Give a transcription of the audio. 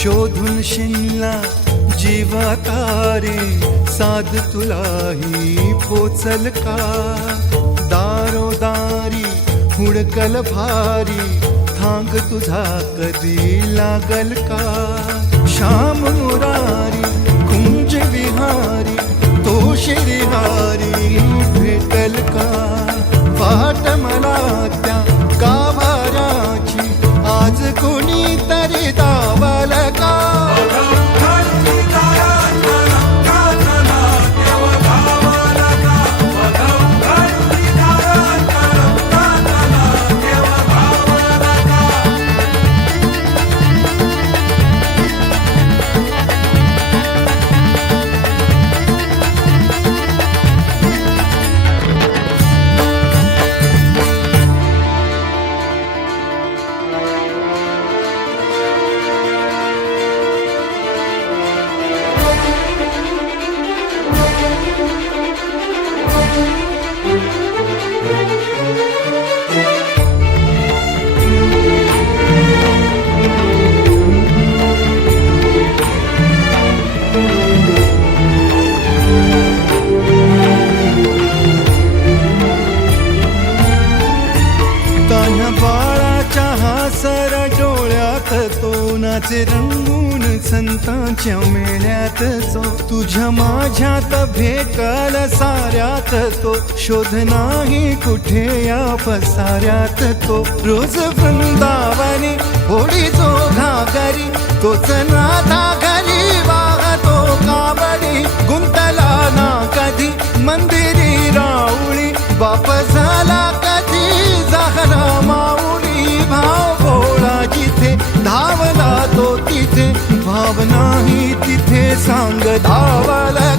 शोधून शिनला जीवा तारे साध तुलाही पोचल का दारोदारी हुडकल भारी थांग तुझा कधी लागल का श्याम मुरारी कुंज विहारी तो श्रीहारी भेटल का वाट मला त्या गाभाऱ्याची आज कोणी तरी दावल का सर डोळ्यात तो नाचे रंगून संतांच्या मेळ्यात जो तुझ्या माझ्यात भेटल साऱ्यात तो शोध नाही कुठे या पसाऱ्यात तो रोज वृंदावनी होडी जो घागरी तोच नाथा घरी वाहतो कावडी गुंतला ना कधी मंदिरी राऊळी बाप झाला कधी जाहरा माऊली भाव भोळा जिथे धावला तो तिथे भाव नाही तिथे सांग धावला